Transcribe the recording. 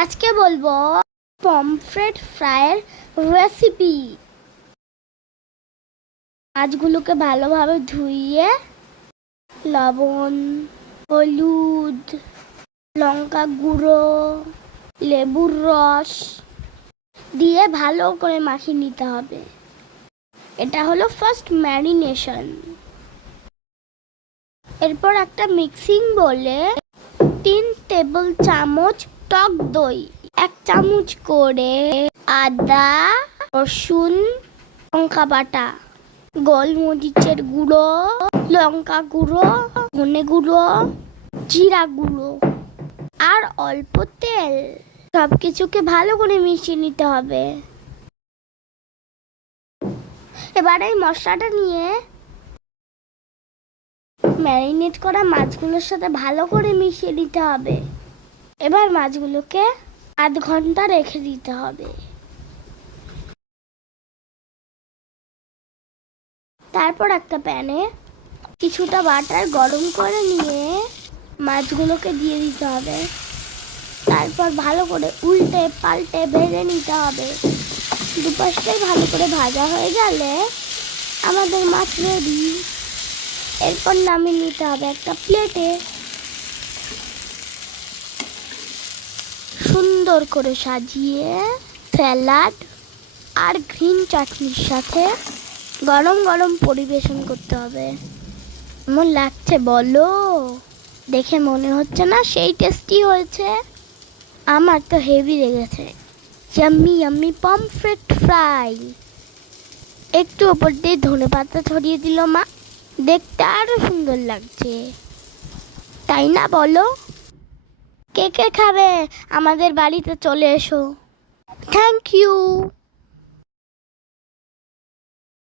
আজকে বলবো pomfret ফ্রাইয়ের recipe. মাছগুলোকে ভালোভাবে ধুইয়ে লবণ, হলুদ, লঙ্কা গুঁড়ো, লেবুর রস দিয়ে ভালো করে মাখিয়ে নিতে হবে। এটা হলো ফার্স্ট ম্যারিনেশন। এরপর একটা মিক্সিং বলে 3 টেবিল চামচ টক দই, 1 চামচ করে আদা, রসুন, লঙ্কা বাটা, গোলমরিচের গুঁড়ো, লঙ্কা গুঁড়ো, ধনে গুঁড়ো, জিরা গুঁড়ো আর অল্প তেল, সবকিছুকে ভালো করে মিশিয়ে নিতে হবে। এবার এই মশলাটা নিয়ে ম্যারিনেট করা মাছগুলোর সাথে ভালো করে মিশিয়ে দিতে হবে। এবার মাছগুলোকে আধ ঘন্টা রেখে দিতে হবে। তারপর একটা প্যানে কিছুটা বাটার গরম করে নিয়ে মাছগুলোকে দিয়ে দিতে হবে। তারপর ভালো করে উল্টে পাল্টে ভেজে নিতে হবে। দুপাশটাই ভালো করে ভাজা হয়ে গেলে আমাদের মাছ রেডি। এরপর নামিয়ে নিতে হবে একটা প্লেটে। সুন্দর করে সাজিয়ে স্যালাড আর গ্রিন চাটনির সাথে গরম গরম পরিবেশন করতে হবে। কেমন লাগছে বলো? দেখে মনে হচ্ছে না সেই টেস্টি হয়েছে? আমার তো হেভি লেগেছে। Yummy yummy pomfret fry. একটু ওপর দিয়ে ধনেপাতা ছড়িয়ে দিল মা, দেখতে আরো সুন্দর লাগছে, তাই না বলো? কে কে খাবে আমাদের বাড়িতে চলে এসো। Thank you.